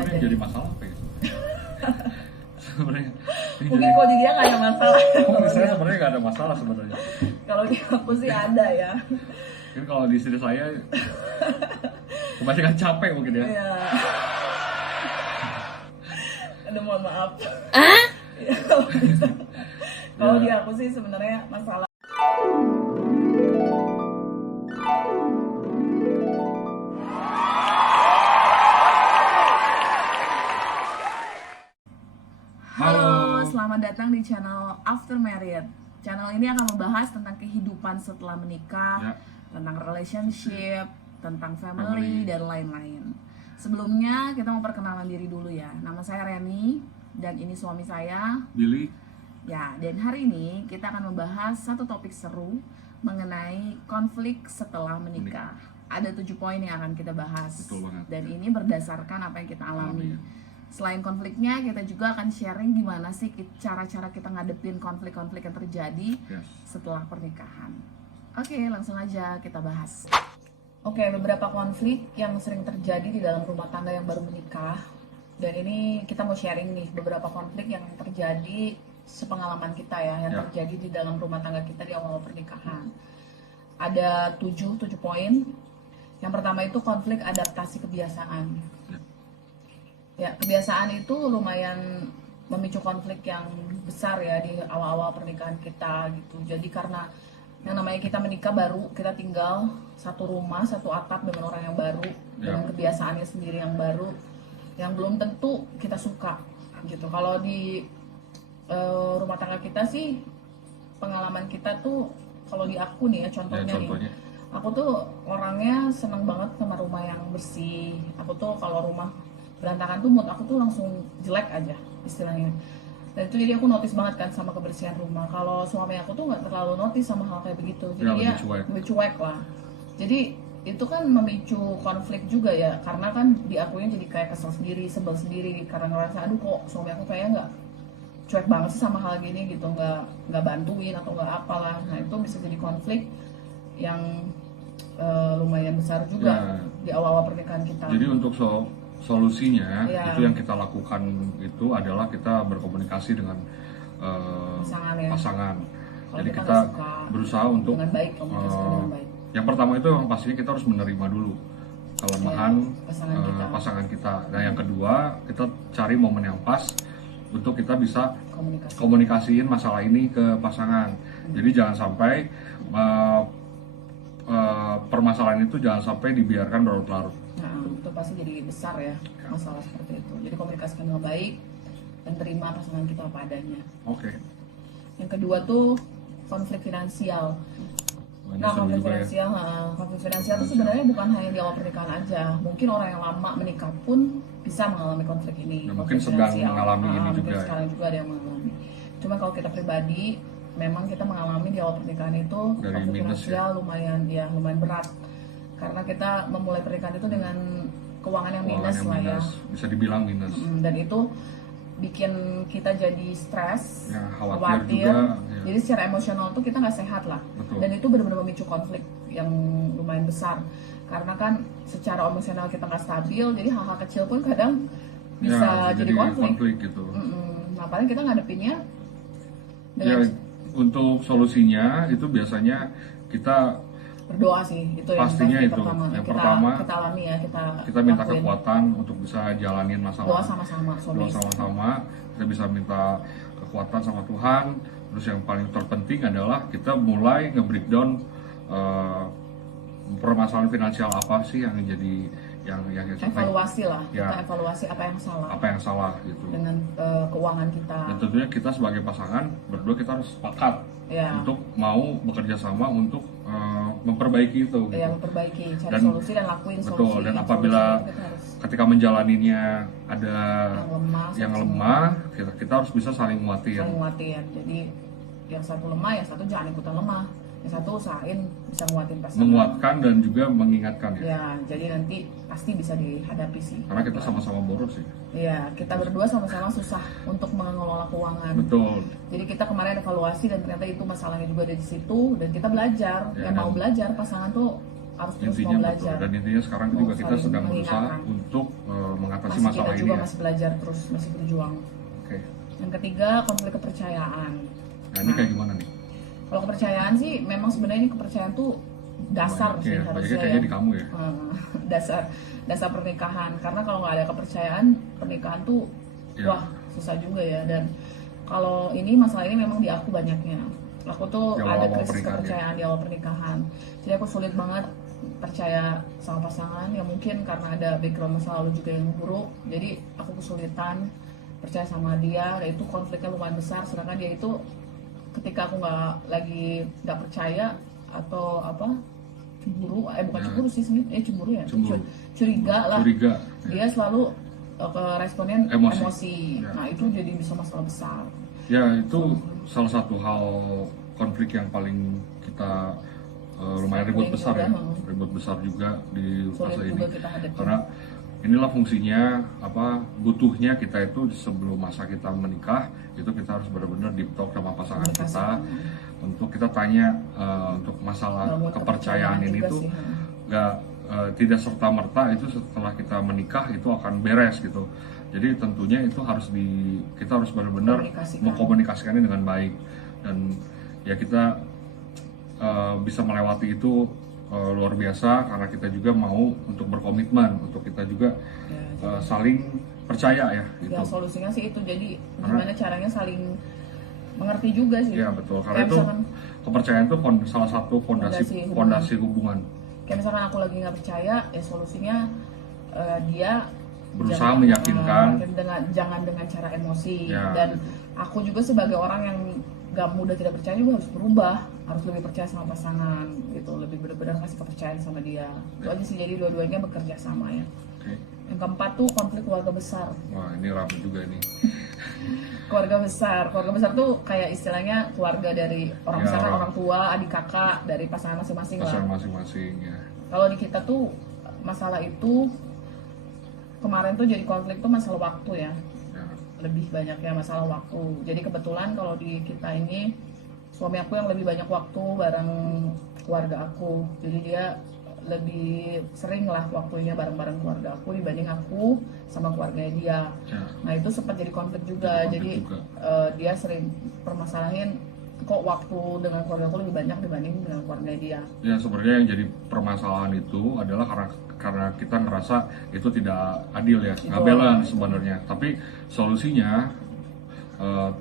sebenarnya saja. Jadi masalah apa ya? Sebenarnya. Mungkin kalau di dia nggak ada masalah. Saya sebenarnya nggak ada masalah sebenarnya. Kalau di aku sih ada ya. Mungkin kalau di istri saya kebanyakan capek mungkin ya. Iya. Aduh, mohon maaf. Iya, kalau di aku sih sebenarnya masalah. Halo, selamat datang di channel After Married. Channel ini akan membahas tentang kehidupan setelah menikah, Ya. tentang relationship, tentang family, dan lain-lain. Sebelumnya kita mau perkenalan diri dulu ya. Nama saya Reni dan ini suami saya. Billy. Ya, dan hari ini kita akan membahas satu topik seru mengenai konflik setelah menikah. Ada 7 poin yang akan kita bahas. Betul banget. Dan ini berdasarkan apa yang kita alami. Selain konfliknya, kita juga akan sharing gimana sih cara-cara kita ngadepin konflik-konflik yang terjadi setelah pernikahan. Oke, langsung aja kita bahas. Oke, beberapa konflik yang sering terjadi di dalam rumah tangga yang baru menikah. Dan ini kita mau sharing nih beberapa konflik yang terjadi sepengalaman kita ya, yang terjadi di dalam rumah tangga kita di awal pernikahan. Ada 7 poin. Yang pertama itu konflik adaptasi kebiasaan. Ya, kebiasaan itu lumayan memicu konflik yang besar ya di awal-awal pernikahan kita gitu. Jadi karena yang namanya kita menikah baru, kita tinggal satu rumah, satu atap dengan orang yang baru, dengan kebiasaannya sendiri yang baru, yang belum tentu kita suka gitu. Kalau di rumah tangga kita sih, pengalaman kita tuh, kalau di aku nih ya contohnya nih, aku tuh orangnya seneng banget sama rumah yang bersih. Aku tuh kalau rumah berantakan tuh mood aku tuh langsung jelek aja istilahnya. Dan itu jadi aku notice banget kan sama kebersihan rumah. Kalau suami aku tuh nggak terlalu notice sama hal kayak begitu. Jadi dia lebih cuek lah. Jadi itu kan memicu konflik juga ya, karena kan diakuin jadi kayak kesel sendiri, sebel sendiri karena ngerasa aduh kok suami aku kayaknya nggak cuek banget sih sama hal gini gitu, nggak bantuin atau nggak apalah. Nah itu bisa jadi konflik yang lumayan besar juga di awal-awal pernikahan kita. Jadi untuk solusinya itu yang kita lakukan itu adalah kita berkomunikasi dengan pasangan. Jadi kita berusaha untuk dengan baik, dengan baik. Yang pertama itu yang pastinya kita harus menerima dulu kelemahan pasangan kita. Nah yang kedua kita cari momen yang pas untuk kita bisa komunikasiin masalah ini ke pasangan. Jadi jangan sampai permasalahan itu jangan sampai dibiarkan berlarut-larut. Nah, itu pasti jadi besar ya masalah seperti itu. Jadi komunikasikan dengan baik dan terima pasangan kita apa adanya. Oke. Yang kedua tuh konflik finansial. Nah, konflik finansial itu sebenarnya bukan hanya di awal pernikahan aja. Mungkin orang yang lama menikah pun bisa mengalami konflik ini. Nah, mungkin sedang mengalami ini juga. Mungkin sekarang juga ada yang mengalami. Cuma kalau kita pribadi, memang kita mengalami di awal pernikahan itu konflik finansial lumayan berat. Karena kita memulai pernikahan itu dengan keuangan yang minus lah ya. Bisa dibilang minus. Dan itu bikin kita jadi stres, khawatir juga, jadi secara emosional tuh kita nggak sehat lah. Betul. Dan itu benar-benar memicu konflik yang lumayan besar karena kan secara emosional kita nggak stabil, jadi hal-hal kecil pun kadang bisa jadi konflik gitu. Nah paling kita ngadepinnya untuk solusinya itu biasanya kita berdoa sih, itu pastinya yang itu yang pertama kita alami ya, kita minta kekuatan untuk bisa jalanin masalah. Doa sama-sama, kita bisa minta kekuatan sama Tuhan. Terus yang paling terpenting adalah kita mulai nge-breakdown permasalahan finansial apa sih yang jadi yang evaluasi lah, kita evaluasi apa yang salah gitu dengan keuangan kita. Dan tentunya kita sebagai pasangan berdua kita harus sepakat untuk mau bekerja sama untuk memperbaiki itu. Memperbaiki, cari solusi dan lakuin solusi. Betul. Dan apabila ketika menjalaninya ada yang lemah, kita harus bisa saling nguatin. Jadi yang satu lemah, yang satu jangan ikutan lemah. Yang satu usahain bisa nguatin pasangan. Menguatkan dan juga mengingatkan jadi nanti pasti bisa dihadapi sih. Karena kita sama-sama boros sih. Iya, kita berdua sama-sama susah untuk mengelola keuangan. Betul. Jadi kita kemarin evaluasi dan ternyata itu masalahnya juga ada di situ dan kita belajar. Yang mau belajar, pasangan tuh harus terus mau belajar. Betul. Dan intinya sekarang juga kita sedang berusaha untuk mengatur mengatasi masih masalah kita ini juga ya. masih belajar terus, masih berjuang. Oke. Yang ketiga, konflik kepercayaan. Nah ini kayak gimana nih? Kalau kepercayaan sih memang sebenarnya ini kepercayaan tuh dasar sih Banyaknya harusnya kayaknya ya. di kamu ya. Dasar pernikahan, karena kalau nggak ada kepercayaan pernikahan tuh Ya. wah susah juga ya. Dan kalau ini masalah ini memang di aku banyaknya. Aku tuh Di ada awal-awal krisis pernikahan, kepercayaan di awal pernikahan. Jadi aku sulit banget percaya sama pasangan, ya mungkin karena ada background masa lalu juga yang buruk. Jadi aku kesulitan percaya sama dia, dan itu konfliknya lumayan besar. Sedangkan dia itu ketika aku nggak percaya atau apa cemburu, bukan Ya. cemburu sih sebenarnya, cemburu ya, Cemburu. curiga lah. Curiga. Dia selalu responnya Emosi. emosi. Ya. Nah itu jadi bisa masalah besar. Ya itu salah satu hal konflik yang paling kita lumayan ribut Sering besar juga, ya, ribut besar juga di Sulit fase ini. juga kita hadapi. Karena inilah fungsinya butuhnya kita itu sebelum masa kita menikah itu kita harus benar-benar deep talk sama pasangan Komunikasi. kita untuk kita tanya untuk masalah Bangun kepercayaan ini juga tuh sih, nggak tidak serta merta itu setelah kita menikah itu akan beres gitu. Jadi tentunya itu kita harus benar-benar Komunikasikan. mengkomunikasikannya dengan baik, dan ya kita bisa melewati itu luar biasa karena kita juga mau untuk berkomitmen, untuk kita juga Ya, saling percaya ya gitu. ya solusinya sih itu, jadi gimana caranya saling mengerti juga sih. Iya betul, karena Kayak itu misalkan, kepercayaan itu salah satu fondasi hubungan. kayak misalkan aku lagi nggak percaya, ya solusinya dia Berusaha meyakinkan. jangan dengan cara emosi. Ya, Dan gitu. aku juga sebagai orang yang gak mudah tidak percaya juga harus berubah, harus lebih percaya sama pasangan gitu, lebih benar-benar kasih kepercayaan sama dia. Itu aja sih, jadi dua-duanya bekerja sama ya. Oke. Yang keempat tuh konflik keluarga besar. Wah ini ramai juga nih. Keluarga besar tuh kayak istilahnya keluarga dari orang Ya, misalkan orang tua, adik kakak dari pasangan masing-masing lah. Pasangan masing-masing ya. Kalau di kita tuh masalah itu kemarin tuh jadi konflik tuh masalah waktu ya, Ya. lebih banyaknya masalah waktu. Jadi kebetulan kalau di kita ini suami aku yang lebih banyak waktu bareng keluarga aku, jadi dia lebih sering lah waktunya bareng-bareng keluarga aku dibanding aku sama keluarganya dia. Ya. Nah itu sempat jadi konflik juga. Jadi konflik Jadi juga. dia sering permasalahin kok waktu dengan keluarga aku lebih banyak dibanding dengan keluarga dia. Ya sebenarnya yang jadi permasalahan itu adalah karena kita ngerasa itu tidak adil ya, nggak balance sebenarnya. Tapi solusinya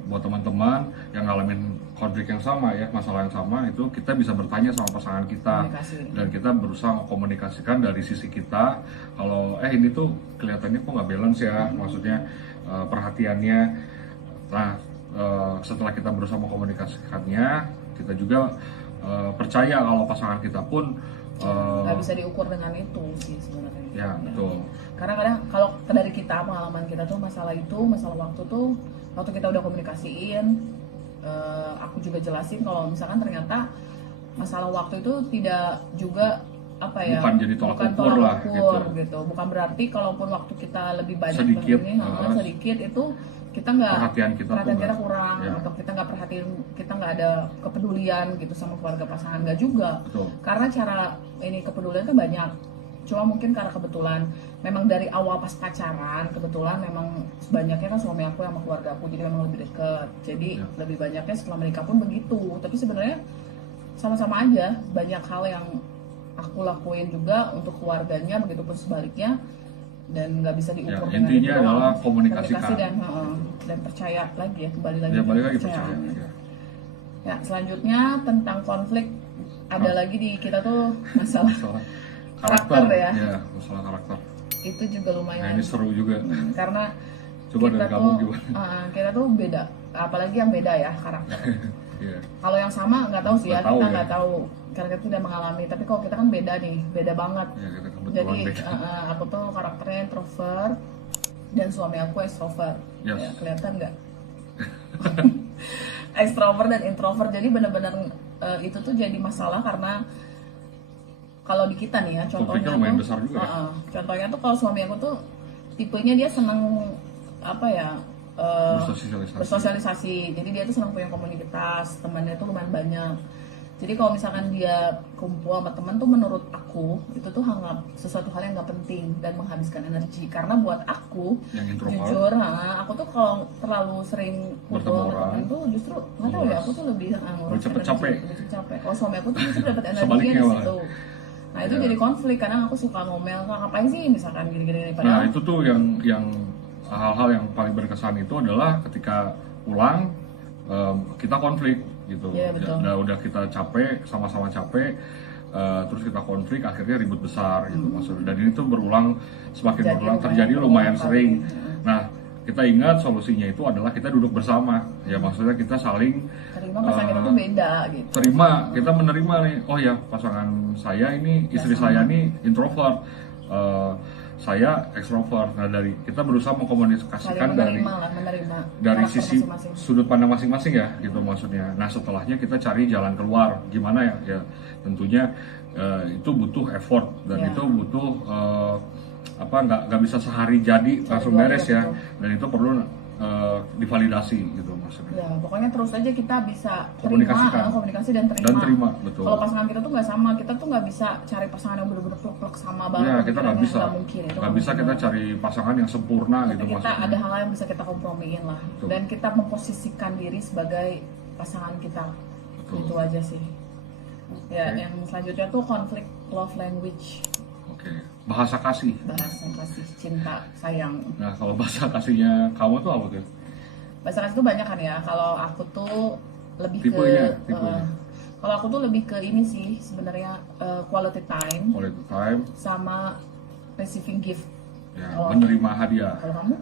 buat teman-teman yang ngalamin konflik yang sama ya, masalah yang sama, itu kita bisa bertanya sama pasangan kita Komunikasi. dan kita berusaha mengkomunikasikan dari sisi kita kalau ini tuh kelihatannya kok nggak balance ya, maksudnya perhatiannya. Nah setelah kita berusaha mengkomunikasikannya, kita juga percaya kalau pasangan kita pun Nggak bisa diukur dengan itu sih sebenarnya. ya betul. Karena kadang kalau dari kita, pengalaman kita tuh masalah waktu tuh waktu kita udah komunikasiin, aku juga jelasin kalau misalkan ternyata masalah waktu itu tidak juga apa ya, Bukan jadi tolak ukur lah, gitu. Bukan berarti kalaupun waktu kita lebih banyak Sedikit, begini, sedikit itu kita nggak perhatian kita kurang, ya. atau kita nggak perhatiin, kita nggak ada kepedulian gitu sama keluarga pasangan, nggak juga. Betul. Karena cara ini kepedulian kan banyak, cuma mungkin karena kebetulan memang dari awal pas pacaran kebetulan memang banyaknya kan suami aku sama keluarga aku, jadi memang lebih dekat, jadi Ya. lebih banyaknya setelah menikah pun begitu. Tapi sebenarnya sama-sama aja, banyak hal yang aku lakuin juga untuk keluarganya, begitupun sebaliknya, dan nggak bisa diukur Ya, dengan intinya itu doang. adalah komunikasikan. Dan percaya lagi ya, kembali lagi Ya ke balik lagi kepercayaan. percaya. Ya. Ya, selanjutnya tentang konflik ada lagi di kita tuh masalah Masalah karakter ya. Ya, masalah karakter. Itu juga Nah, lumayan ini seru juga. karena Coba kita dari kamu tuh gimana? kita tuh beda, apalagi yang beda ya karakter. Iya. Kalau yang sama nggak tahu sih ya, Nggak tahu kita ya. nggak tahu karena kita tidak mengalami. Tapi kalau kita kan beda nih, beda banget. Ya, kita kebetulan Jadi beda. aku tuh karakternya introvert dan suami aku extrovert. Yes. Ya, kelihatan nggak? Extrovert dan introvert, jadi benar-benar itu tuh jadi masalah karena kalau di kita nih ya, contohnya Konfliknya lumayan tuh, besar juga ya. contohnya tuh kalau suami aku tuh tipenya dia senang apa ya, Bersosialisasi. bersosialisasi. Jadi dia tuh senang punya komunitas, temannya tuh lumayan banyak. Jadi kalau misalkan dia kumpul sama teman tuh menurut aku itu tuh sesuatu hal yang nggak penting dan menghabiskan energi. Karena buat aku jujur, aku tuh kalau terlalu sering kumpul sama temen tuh justru nggak tahu ya, aku tuh lebih cepet capek. Kalau suami aku tuh justru dapat energinya di situ. Nah itu jadi konflik, kadang aku suka ngomel, ngapain sih misalkan gini-gini. Nah itu tuh yang hal-hal yang paling berkesan itu adalah ketika pulang kita konflik gitu. Yeah, udah kita capek, sama-sama capek, terus kita konflik, akhirnya ribut besar gitu maksudnya. Dan ini tuh semakin berulang terjadi lumayan sering. Nah kita ingat solusinya itu adalah kita duduk bersama, ya maksudnya kita saling terima pasangan itu beda gitu. Kita menerima nih, oh ya pasangan saya ini, istri saya ini introvert, saya ekstrovert. Nah kita berusaha mengkomunikasikan dari sisi sudut pandang masing-masing ya gitu maksudnya. Nah setelahnya kita cari jalan keluar gimana ya tentunya itu butuh effort dan itu butuh nggak bisa sehari jadi langsung beres ya, dan itu perlu divalidasi gitu maksudnya. Ya pokoknya terus aja kita bisa komunikasi dan terima. Betul. Kalau pasangan kita tuh nggak sama, kita tuh nggak bisa cari pasangan yang benar-benar plek sama banget. Ya kita nggak bisa. Nggak bisa kita cari pasangan yang sempurna gitu kita maksudnya. Ada hal yang bisa kita kompromiin lah. Betul. Dan kita memposisikan diri sebagai pasangan kita. Betul. Itu aja sih. Ya yang selanjutnya tuh konflik love language. Bahasa kasih cinta sayang. Nah kalau bahasa kasihnya kamu tuh apa tuh? Bahasa kasih tuh banyak kan ya. Kalau aku tuh lebih tipenya. Kalau aku tuh lebih ke ini sih sebenarnya, quality time sama receiving gift ya, menerima hadiah. Kalau kamu?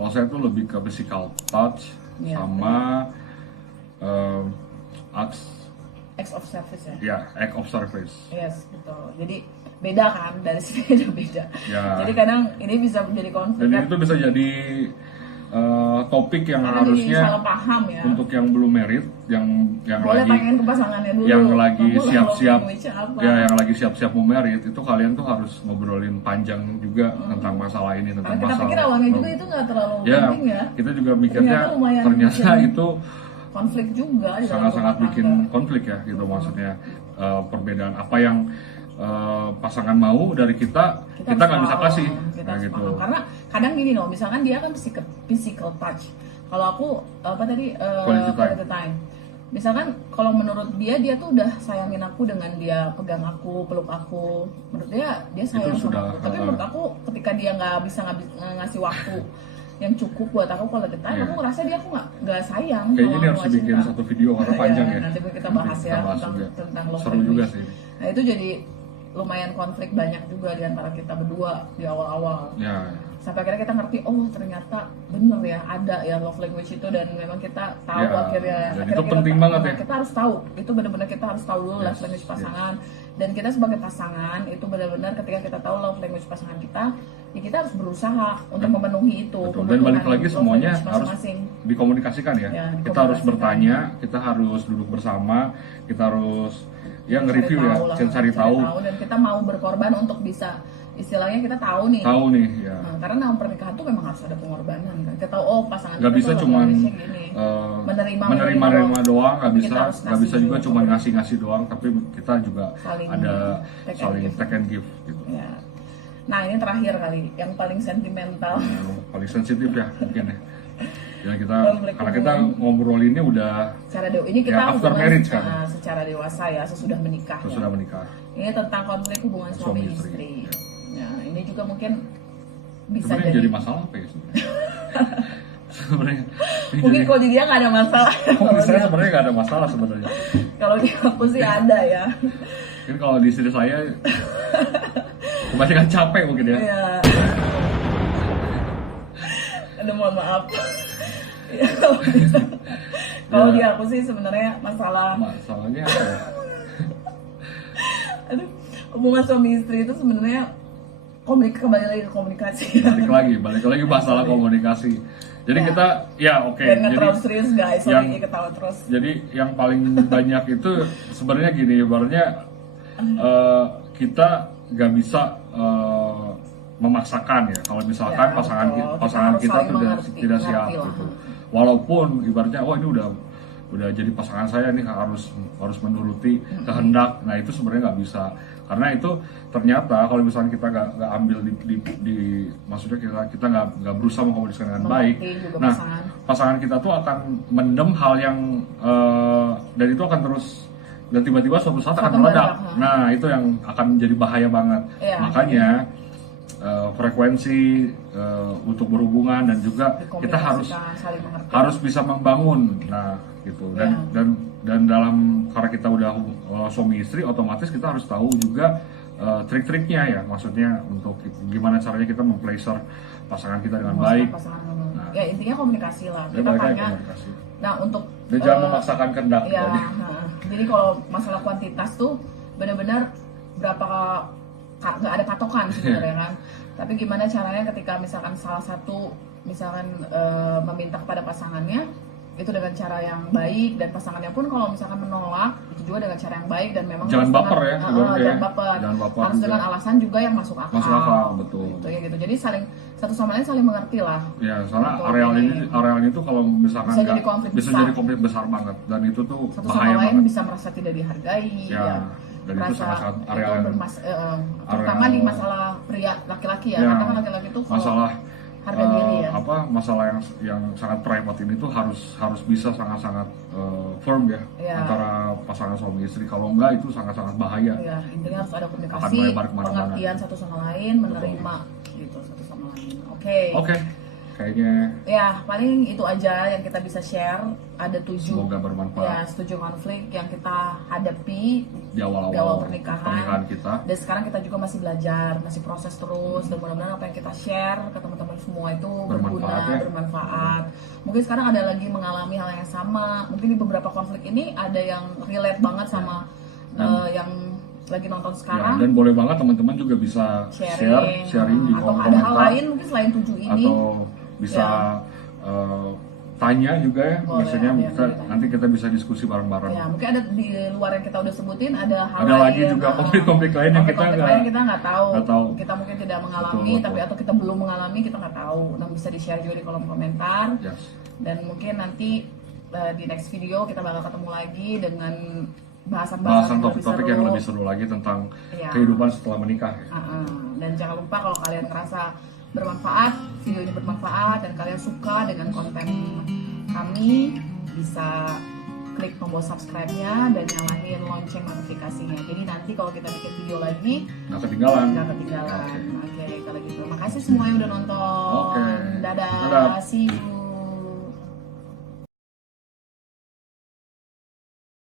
Kalau saya tuh lebih ke physical touch sama acts of service ya? Ya, act of service. Yes, betul. Jadi beda kan, dari sini beda. Ya. Jadi kadang ini bisa menjadi konflik. Jadi itu bisa jadi topik yang harusnya salah paham ya. Untuk yang belum married, yang boleh tanyain ke pasangannya dulu. Yang lagi siap-siap, yang lagi siap-siap mau married, itu kalian tuh harus ngobrolin panjang juga tentang masalah ini, tentang kita masalah. Kita pikir awalnya juga itu nggak terlalu penting ya. Kita juga mikirnya ternyata itu konflik juga. Sangat-sangat bikin konflik ya, gitu maksudnya. Perbedaan apa yang pasangan mau dari kita nggak bisa kasih gitu. Karena kadang gini loh, misalkan dia kan physical touch, kalau aku quality time. Misalkan kalau menurut dia tuh udah sayangin aku dengan dia pegang aku, peluk aku, menurut dia sayang sama aku. Tapi menurut aku ketika dia nggak bisa ngasih waktu yang cukup buat aku quality time, aku ngerasa dia nggak sayang. Kayaknya ini harus dibikin satu video karena panjang ya. Nanti kita bahas ya tentang love seru juga sih. Nah itu jadi lumayan konflik banyak juga di antara kita berdua di awal-awal. Ya. Sampai akhirnya kita ngerti, oh ternyata bener ya ada ya love language itu, dan memang kita tahu akhirnya. Dan itu penting banget ya. Kita harus tahu, itu benar-benar kita harus tahu dulu love language pasangan. Dan kita sebagai pasangan itu benar-benar ketika kita tahu love language pasangan kita, ya kita harus berusaha untuk memenuhi itu. Dan balik lagi semuanya harus dikomunikasikan ya. Kita harus bertanya, kita harus duduk bersama, kita harus nge-review cari tahu, dan kita mau berkorban untuk bisa istilahnya kita tahu nih ya. Karena dalam pernikahan tuh memang harus ada pengorbanan kan. Kita tahu pasangan nggak bisa cuma menerima doang, nggak bisa juga cuma ngasih doang, tapi kita juga saling take and give gitu. Ya. Nah ini terakhir kali yang paling sentimental, paling sensitif ya mungkin ya. Ya karena kita ngobrol ini udah ini kita after marriage kan, secara dewasa ya, sesudah menikah. Ini tentang konflik hubungan suami istri. Ya, ini juga mungkin bisa jadi masalah apa ya sebenarnya? Mungkin kalau di dia nggak ada masalah. Saya sebenarnya nggak ada masalah sebenarnya. Kalau di aku sih ada ya. Mungkin kalau di istri saya kebanyakan capek mungkin ya. Aduh mohon maaf. Kalau di aku sih sebenarnya masalahnya apa ya? Aduh, hubungan suami istri itu sebenarnya kembali lagi ke komunikasi. Balik lagi masalah komunikasi. Jadi kita jadi terlalu serius guys, ketawa terus. Jadi yang paling banyak itu sebenarnya gini, ibaratnya kita nggak bisa memaksakan ya. Kalau misalkan pasangan kita tuh tidak siap gitu. Walaupun ibaratnya ini udah udah jadi pasangan saya nih harus menuruti kehendak. Nah itu sebenarnya nggak bisa, karena itu ternyata kalau misalnya kita nggak ambil maksudnya kita nggak berusaha mengkomunikasikan dengan baik, nah pasangan kita tuh akan mendem hal yang dan itu akan terus, dan tiba-tiba suatu saat akan meledak. Nah itu yang akan jadi bahaya banget. Makanya frekuensi untuk berhubungan dan juga kita harus bisa membangun. Nah gitu, dan dalam, karena kita udah suami istri, otomatis kita harus tahu juga trik-triknya ya, maksudnya untuk gimana caranya kita mempleasure pasangan kita dengan baik. Nah, ya intinya komunikasi lah. Kita tanya. Nah untuk dan jangan memaksakan kehendak. Ya, jadi kalau masalah kuantitas tuh benar-benar berapa, nggak ada patokan sebenarnya kan. Tapi gimana caranya ketika misalkan salah satu meminta kepada pasangannya itu dengan cara yang baik, dan pasangannya pun kalau misalkan menolak itu juga dengan cara yang baik, dan memang jangan baper ya, jangan baper harus juga dengan alasan juga yang masuk akal, betul gitu, ya gitu. Jadi saling satu sama lain saling mengerti lah ya, soalnya area ini tuh kalau misalkan bisa jadi konflik besar banget, dan itu tuh satu bahaya sama lain banget. Bisa merasa tidak dihargai ya. Dan itu sangat area terutama di masalah pria laki-laki ya, karena kan laki-laki itu masalah harga diri ya, masalah yang sangat private ini tuh harus bisa sangat firm ya, antara pasangan suami istri. Kalau enggak itu sangat bahaya ya. Intinya harus ada komunikasi, pengertian satu sama lain, menerima gitu satu sama lain. Oke. Kayaknya ya paling itu aja yang kita bisa share. Ada 7 semoga bermanfaat ya, 7 konflik yang kita hadapi di awal pernikahan kita. Dan sekarang kita juga masih belajar, masih proses terus, dan mudah-mudahan apa yang kita share ke teman-teman semua itu bermanfaat. Mungkin sekarang ada lagi mengalami hal yang sama, mungkin di beberapa konflik ini ada yang relate banget sama yang lagi nonton sekarang. Ya, dan boleh banget teman-teman juga bisa sharing di atau kolom ada komentar, hal lain mungkin selain 7 ini, atau bisa tanya juga ya, biasanya nanti kita bisa diskusi bareng-bareng. Ya, mungkin ada di luar yang kita udah sebutin, ada hal lain, lagi juga konflik lain yang kita nggak tahu. Kita mungkin tidak mengalami, betul. tapi atau kita belum mengalami, kita nggak tahu. Nah, bisa di share juga di kolom komentar. Dan mungkin nanti di next video kita bakal ketemu lagi dengan bahasan topik-topik yang lebih seru lagi tentang kehidupan setelah menikah. Dan jangan lupa kalau kalian merasa bermanfaat, video ini bermanfaat, dan kalian suka dengan konten kami, bisa klik tombol subscribe-nya dan nyalain lonceng notifikasinya. Jadi nanti kalau kita bikin video lagi nggak ketinggalan. Oke, kalau gitu. Makasih semua yang udah nonton. Dadah. See you.